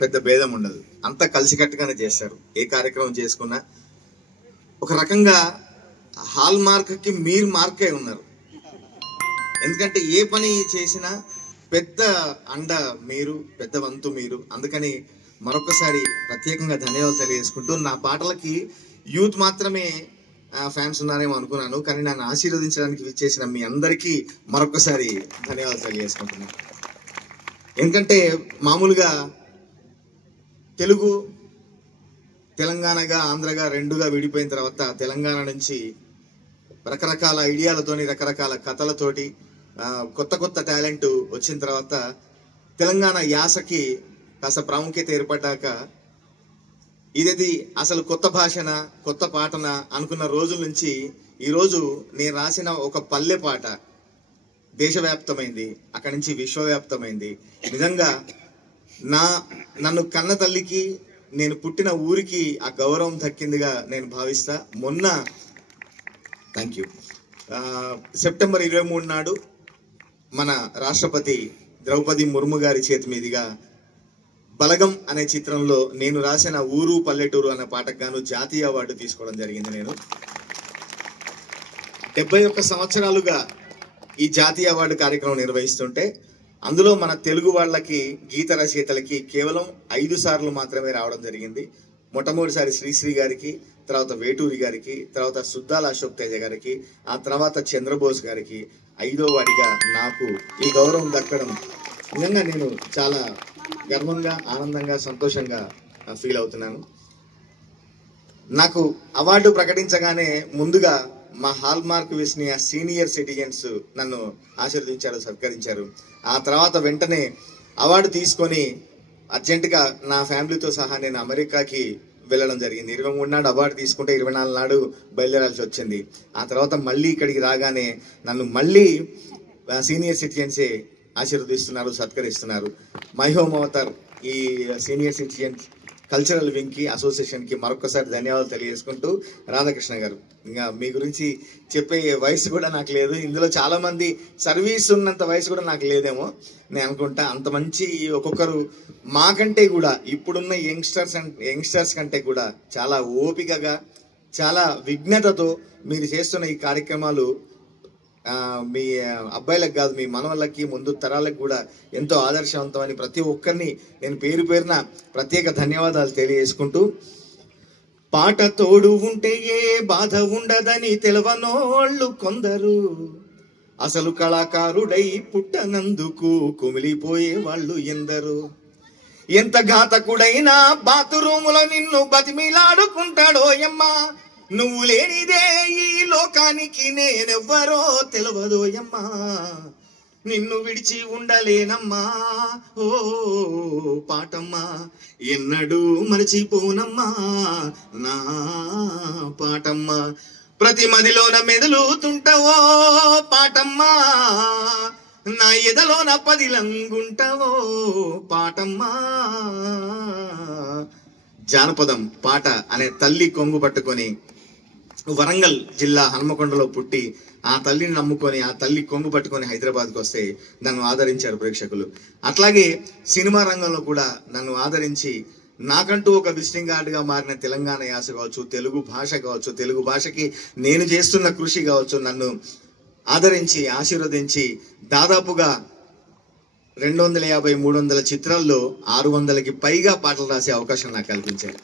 పెద్ద భేదం ఉండదు, అంతా కలిసికట్టుగానే చేస్తారు. ఏ కార్యక్రమం చేసుకున్నా ఒక రకంగా హాల్ మార్క్ కి మీరు మార్కే ఉన్నారు. ఎందుకంటే ఏ పని చేసినా పెద్ద అండ మీరు, పెద్ద వంతు మీరు. అందుకని మరొకసారి ప్రత్యేకంగా ధన్యవాదాలు తెలియజేసుకుంటూ, నా పాటలకి యూత్ మాత్రమే ఫ్యాన్స్ ఉన్నారేమో అనుకున్నాను, కానీ నన్ను ఆశీర్వదించడానికి విచ్చేసిన మీ అందరికీ మరొకసారి ధన్యవాదాలు తెలియజేసుకుంటున్నాను. ఎందుకంటే మామూలుగా తెలుగు తెలంగాణగా ఆంధ్రగా రెండుగా విడిపోయిన తర్వాత తెలంగాణ నుంచి రకరకాల ఐడియాలతోని రకరకాల కథలతోటి కొత్త కొత్త టాలెంట్ వచ్చిన తర్వాత తెలంగాణ యాసకి కాస్త ప్రాముఖ్యత ఏర్పడ్డాక ఇదేది అసలు కొత్త భాషన కొత్త పాటన అనుకున్న రోజుల నుంచి ఈరోజు నేను రాసిన ఒక పల్లె పాట దేశవ్యాప్తమైంది, అక్కడి నుంచి విశ్వవ్యాప్తమైంది. నిజంగా నన్ను కన్న తల్లికి, నేను పుట్టిన ఊరికి ఆ గౌరవం దక్కిందిగా నేను భావిస్తా. మొన్న థ్యాంక్ యూ సెప్టెంబర్ 23 నాడు మన రాష్ట్రపతి ద్రౌపది ముర్ము గారి చేతి మీదుగా బలగం అనే చిత్రంలో నేను రాసిన ఊరు పల్లెటూరు అనే పాటకు గాను జాతీయ అవార్డు తీసుకోవడం జరిగింది. నేను 71 సంవత్సరాలుగా ఈ జాతీయ అవార్డు కార్యక్రమం నిర్వహిస్తుంటే అందులో మన తెలుగు వాళ్ళకి, గీత రచయితలకి కేవలం 5 సార్లు మాత్రమే రావడం జరిగింది. మొట్టమొదటిసారి శ్రీశ్రీ గారికి, తర్వాత వేటూరి గారికి, తర్వాత సుద్దాల అశోక్ తేజ గారికి, ఆ తర్వాత చంద్రబోస్ గారికి, 5వ వాడిగా నాకు ఈ గౌరవం దక్కడం నిజంగా నేను చాలా గర్వంగా, ఆనందంగా, సంతోషంగా ఫీల్ అవుతున్నాను. నాకు అవార్డు ప్రకటించగానే ముందుగా మా హాల్ మార్క్ విస్నియా సీనియర్ సిటిజన్స్ నన్ను ఆశీర్వదించారు, సత్కరించారు. ఆ తర్వాత వెంటనే అవార్డు తీసుకొని అర్జెంటుగా నా ఫ్యామిలీతో సహా నేను అమెరికాకి వెళ్ళడం జరిగింది. 23 నాడు అవార్డు తీసుకుంటే 24 నాడు బయలుదేరాల్సి వచ్చింది. ఆ తర్వాత మళ్ళీ ఇక్కడికి రాగానే నన్ను మళ్ళీ సీనియర్ సిటిజన్సే ఆశీర్వదిస్తున్నారు, సత్కరిస్తున్నారు. మై హోమ్ అవతార్ ఈ సీనియర్ సిటిజన్స్ కల్చరల్ వింగ్ కి, అసోసియేషన్ కి మరొకసారి ధన్యవాదాలు తెలియజేసుకుంటూ, రాధాకృష్ణ గారు ఇంకా మీ గురించి చెప్పే వయసు కూడా నాకు లేదు. ఇందులో చాలా మంది సర్వీస్ ఉన్నంత వయసు కూడా నాకు లేదేమో నేను అనుకుంటా. అంత మంచి ఒక్కొక్కరు మాకంటే కూడా ఇప్పుడున్న యంగ్స్టర్స్ కంటే కూడా చాలా ఓపికగా, చాలా విఘ్నతతో మీరు చేస్తున్న ఈ కార్యక్రమాలు మీ అబ్బాయిలకు కాదు, మీ మనవళ్ళకి, ముందు తరాలకు కూడా ఎంతో ఆదర్శవంతమని ప్రతి ఒక్కరిని నేను పేరు పేరున ప్రత్యేక ధన్యవాదాలు తెలియజేసుకుంటూ, పాట తోడు ఉంటే ఏ బాధ ఉండదని తెలవనోళ్ళు కొందరు, అసలు కళాకారుడై పుట్టనందుకు కుమిలిపోయే వాళ్ళు ఎందరు, ఎంత ఘాతకుడైనా బాతురూములో నిన్ను బతిమిలాడుకుంటాడో యమ్మా, నువ్వు లేనిదే ఈ లోకానికి నేనెవ్వరో తెలవదోయమ్మా, నిన్ను విడిచి ఉండలేనమ్మా ఓ పాటమ్మా, ఎన్నడూ మరచిపోనమ్మా నా పాటమ్మా, ప్రతి మదిలోన మెదులుతుంటావో పాటమ్మా, నా ఎదలోన పదిలంగుంటావో పాటమ్మా. జానపదం పాట అనే తల్లి కొంగు పట్టుకొని వరంగల్ జిల్లా హన్మకొండలో పుట్టి ఆ తల్లిని నమ్ముకొని, ఆ తల్లి కొంగు పట్టుకొని హైదరాబాద్కి వస్తే నన్ను ఆదరించారు ప్రేక్షకులు. అట్లాగే సినిమా రంగంలో కూడా నన్ను ఆదరించి నాకంటూ ఒక విజిటింగ్ కార్డుగా మారిన తెలంగాణ యాస కావచ్చు, తెలుగు భాష కావచ్చు, తెలుగు భాషకి నేను చేస్తున్న కృషి కావచ్చు, నన్ను ఆదరించి ఆశీర్వదించి దాదాపుగా 250-300 చిత్రాల్లో 600కి పైగా పాటలు రాసే అవకాశం నాకు కల్పించారు.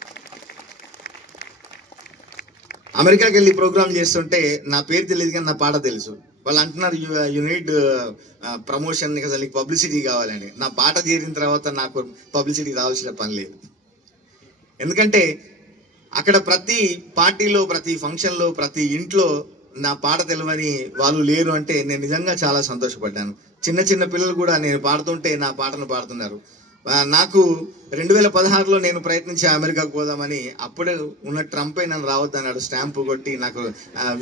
అమెరికాకి వెళ్ళి ప్రోగ్రామ్ చేస్తుంటే నా పేరు తెలియదు కానీ నా పాట తెలుసు. వాళ్ళు అంటున్నారు యు నీడ్ ప్రమోషన్, అసలు నీకు పబ్లిసిటీ కావాలని. నా పాట చేరిన తర్వాత నాకు పబ్లిసిటీ రావాల్సిన పని లేదు. ఎందుకంటే అక్కడ ప్రతి పార్టీలో, ప్రతి ఫంక్షన్లో, ప్రతి ఇంట్లో నా పాట తెలియని వాళ్ళు లేరు అంటే నేను నిజంగా చాలా సంతోషపడ్డాను. చిన్న చిన్న పిల్లలు కూడా నేను పాడుతుంటే నా పాటను పాడుతున్నారు. నాకు 2016లో నేను ప్రయత్నించి అమెరికాకు పోదామని, అప్పుడే ఉన్న ట్రంపే నన్ను రావద్దన్నాడు, స్టాంపు కొట్టి నాకు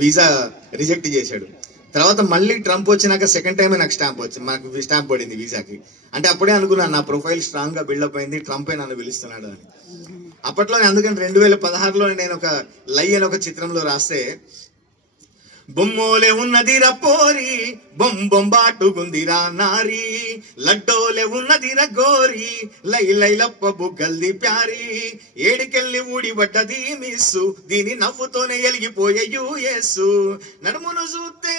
వీసా రిజెక్ట్ చేశాడు. తర్వాత మళ్ళీ ట్రంప్ వచ్చినాక సెకండ్ టైమే నాకు స్టాంప్ పడింది వీసాకి. అంటే అప్పుడే అనుకున్నాను నా ప్రొఫైల్ స్ట్రాంగ్ గా బిల్డప్ అయింది, ట్రంపే నన్ను పిలుస్తున్నాడు అని. అప్పట్లోనే అందుకని 2016లో నేను ఒక లై అని ఒక చిత్రంలో రాస్తే బొమ్మోలే ఉన్నదిరా పోరి బొంబాటుగుందిరా నారి లడ్డోలే ఉన్నదిరా గోరి లై లైలప్ప బుగ్గల్ది ప్యారి ఏడికెళ్ళి ఊడిపడ్డది మిస్సు దీని నవ్వుతోనే ఎలిగిపోయే యూఎస్సు నడుమును చూస్తే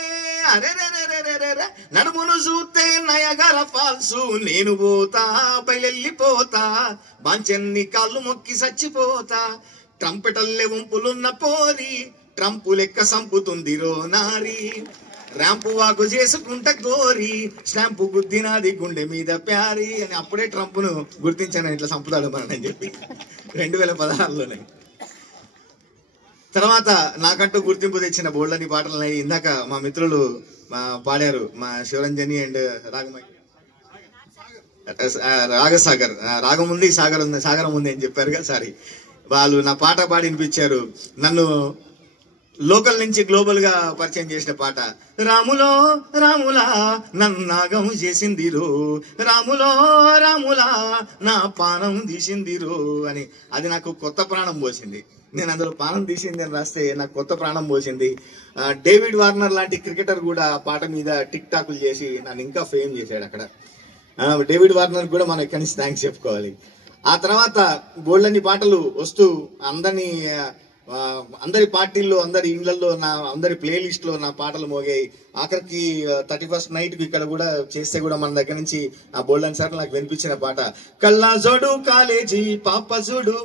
అరెరెరెరెరెరె నడుమును చూస్తే నయగర ఫాల్సు నేను పోతా బయలెళ్ళిపోతా బాంచెన్ని కాళ్ళు మొక్కి చచ్చిపోతా ట్రంపెటల్లే వంపులున్న పోరి ట్రంపు లెక్క సంపుతుందిరో నారి ర్యాంపు వాకు చేసుకుంట గోరి స్టాంపు గుద్దినాది గుండె మీద ప్యారి అని అప్పుడే ట్రంప్ను గుర్తించాను ఇట్లా సంపుతాడు మనని చెప్పి 2016లోనే. తర్వాత నాకంటూ గుర్తింపు తెచ్చిన బోల్డని పాటలు ఇందాక మా మిత్రులు పాడారు, మా శివరంజని అండ్ రాగసాగర్. రాగం ఉంది, సాగరం ఉంది అని చెప్పారుగా. సారీ, వాళ్ళు నా పాట పాడి వినిపించారు. నన్ను లోకల్ నుంచి గ్లోబల్ గా పరిచయం చేసిన పాట. రాములో రాములా నన్నాగం చేసిందిరో, రాములో రాములా నా పానం తీసిందిరో అని. అది నాకు కొత్త ప్రాణం పోసింది. నేను అందులో పానం తీసింది అని రాస్తే నాకు కొత్త ప్రాణం పోసింది. డేవిడ్ వార్నర్ లాంటి క్రికెటర్ కూడా పాట మీద టిక్ టాకులు చేసి నన్ను ఇంకా ఫేమ్ చేశాడు అక్కడ. డేవిడ్ వార్నర్ కూడా మనం ఇక్కడి నుంచి థ్యాంక్స్ చెప్పుకోవాలి. ఆ తర్వాత బోల్డన్ని పాటలు వస్తూ అందరి పార్టీల్లో, అందరి ఇండ్లలో, అందరి ప్లే లిస్ట్ లో నా పాటలు మోగాయి. ఆఖరికి 31st నైట్ కి ఇక్కడ కూడా చేస్తే కూడా మన దగ్గర నుంచి ఆ బోల్డన్ సార్ నాకు వినిపించిన పాట. కల్లా జోడు కాలేజీ పాప చూడు,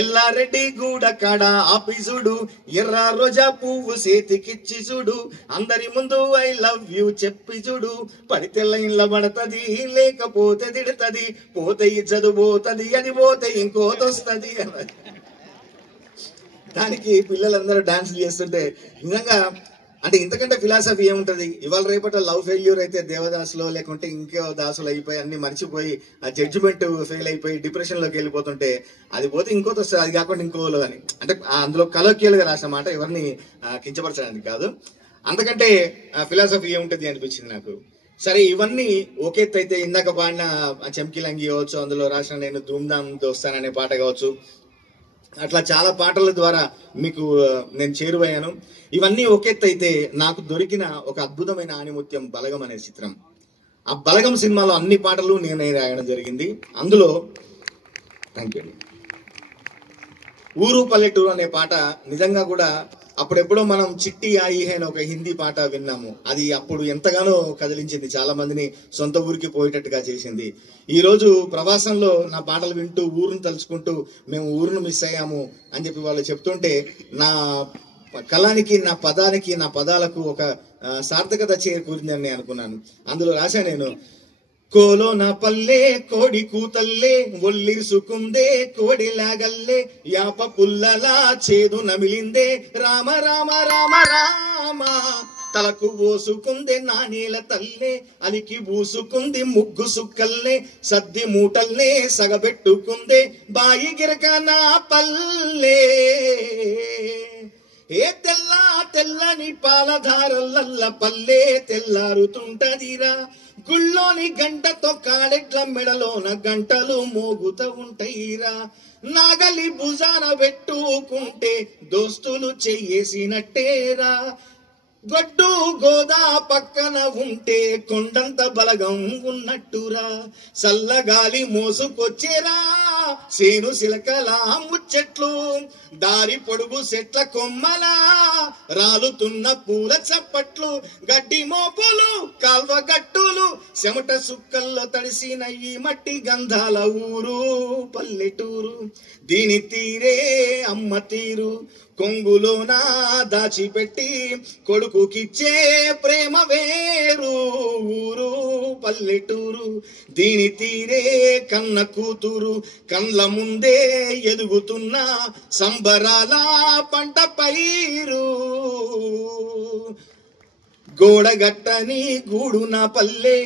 ఎల్లారెడ్డి గూడ కాడ ఆపి చూడు, ఎర్ర రోజా పువ్వు చేతికిచ్చి చూడు, అందరి ముందు ఐ లవ్ యూ చెప్పి చూడు, పడితే లైన్ల పడతది లేకపోతే తిడతది, పోతే చదువుపోతుంది అది పోతే ఇంకోతొస్తుంది అన్నది. దానికి పిల్లలందరూ డాన్సులు చేస్తుంటే నిజంగా అంటే ఇంతకంటే ఫిలాసఫీ ఏముంటది? ఇవాళ రేపటి లవ్ ఫెయిల్యూర్ అయితే దేవదాసులో లేకుంటే ఇంకో దాసులు అయిపోయి అన్ని మర్చిపోయి ఆ జడ్జిమెంట్ ఫెయిల్ అయిపోయి డిప్రెషన్ లోకి వెళ్ళిపోతుంటే అది పోతే ఇంకోటి వస్తుంది, అది కాకుండా ఇంకోలో అని. అంటే అందులో కలోక్యల్ గా రాసిన మాట, ఎవరిని కించపరచడానికి కాదు. అంతకంటే ఫిలాసఫీ ఏముంటది అనిపించింది నాకు. సరే, ఇవన్నీ ఒకే అయితే ఇందాక పాడిన చమ్కీలంగి కావచ్చు, అందులో రాసిన నేను ధూమ్ధామ్ దోస్తాననే పాట కావచ్చు, అట్లా చాలా పాటల ద్వారా మీకు నేను చేరువయ్యాను. ఇవన్నీ ఒకెత్తు అయితే నాకు దొరికిన ఒక అద్భుతమైన ఆణిముత్యం బలగం అనే చిత్రం. ఆ బలగం సినిమాలో అన్ని పాటలు నేనే రాయడం జరిగింది. అందులో థ్యాంక్ యూ ఊరు పల్లెటూరు అనే పాట నిజంగా కూడా అప్పుడెప్పుడో మనం చిట్టి ఆయి అని ఒక హిందీ పాట విన్నాము. అది అప్పుడు ఎంతగానో కదిలించింది, చాలా మందిని సొంత ఊరికి పోయేటట్టుగా చేసింది. ఈ రోజు ప్రవాసంలో నా పాటలు వింటూ ఊరును తలుచుకుంటూ మేము ఊరును మిస్ అయ్యాము అని చెప్పి వాళ్ళు చెప్తుంటే నా కళానికి, నా పదానికి, నా పదాలకు ఒక సార్థకత చేకూరిందని నేను అనుకున్నాను. అందులో రాశా నేను, కోలో నా పల్లె కోడి కూతల్లే ఒల్లిరుసుకుందే కోడిలాగల్లే యాప పుల్లలా చేదు నమిలిందే రామ రామ రామ రామ తలకు పోసుకుందే నానేల తల్లే అలికి పూసుకుంది ముగ్గు సుక్కల్లే సద్ది మూటల్లే సగబెట్టుకుందే బాయి గిరక నా పల్లె ఏ తెల్లని పాలధారల్ల పల్లె తెల్లారుతుంటదిరా గుళ్ళోని గంటతో కాడెట్ల మెడలోన గంటలు మోగుత ఉంటాయిరా నాగలి భుజాన పెట్టుకుంటే దోస్తులు చెయ్యేసినట్టేరా గొడ్డు గోదా పక్కన ఉంటే కొండంత బలగం ఉన్నట్టురా సల్లగాలి మోసుకొచ్చేరా సేను సిలకలా ముచ్చట్లు దారి పొడుగు చెట్ల కొమ్మలా రాలుతున్న పూల చప్పట్లు గడ్డి మోపులు కాల్వ గట్టులు చెమట సుక్కల్లో తడిసిన ఈ మట్టి గంధాల ఊరు పల్లెటూరు దీని తీరే అమ్మ తీరు కొంగులోనా దాచిపెట్టి కొడుకుకిచ్చే ప్రేమ వేరు ఊరు పల్లెటూరు దీని తీరే కన్న కూతురు కళ్ళ ముందే ఎదుగుతున్న సంబరాల పంట పైరు గోడగట్టని గూడు నా పల్లె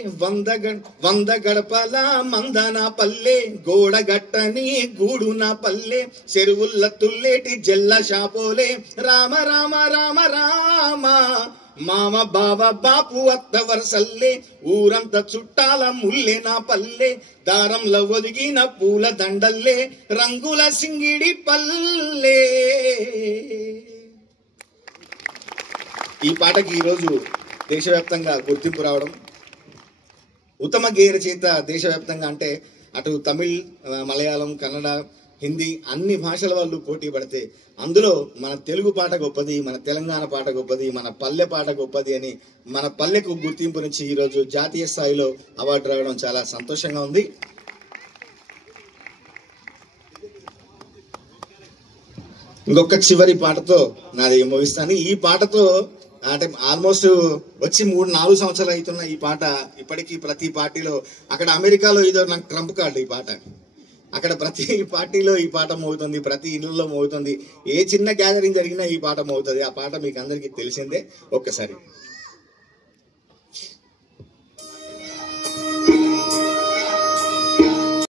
వంద గడపల మందన పల్లె గోడగట్టని గూడు నా పల్లె చెరువుల్ల తుల్లేటి జల్ల షాపోలే రామ రామ రామ రామ మామ బావ బాపు అత్త వరసల్లే ఊరంతా చుట్టాల ముల్లె నా పల్లె దారంలో ఒదిగిన పూల దండల్లే రంగుల సింగిడి పల్లె ఈ పాటకి ఈరోజు దేశవ్యాప్తంగా గుర్తింపు రావడం, ఉత్తమ గేయ రచయిత దేశవ్యాప్తంగా అంటే అటు తమిళ్, మలయాళం, కన్నడ, హిందీ అన్ని భాషల వాళ్ళు పోటీ పడితే అందులో మన తెలుగు పాట గొప్పది, మన తెలంగాణ పాట గొప్పది, మన పల్లె పాట గొప్పది అని మన పల్లెకు గుర్తింపు నుంచి ఈరోజు జాతీయ స్థాయిలో అవార్డు రావడం చాలా సంతోషంగా ఉంది. ఇంకొక చివరి పాటతో నాది ముగిస్తాను. ఈ పాటతో అంటే ఆల్మోస్ట్ వచ్చి 3-4 సంవత్సరాలు అవుతున్న ఈ పాట ఇప్పటికీ ప్రతి పార్టీలో, అక్కడ అమెరికాలో ఇదో నాకు ట్రంప్ కార్డు ఈ పాట, అక్కడ ప్రతి పార్టీలో ఈ పాట మోగుతుంది, ప్రతి ఇళ్లలో మోగుతుంది, ఏ చిన్న గ్యాదరింగ్ జరిగినా ఈ పాట మోగుతుంది. ఆ పాట మీకు అందరికీ తెలిసిందే. ఒక్కసారి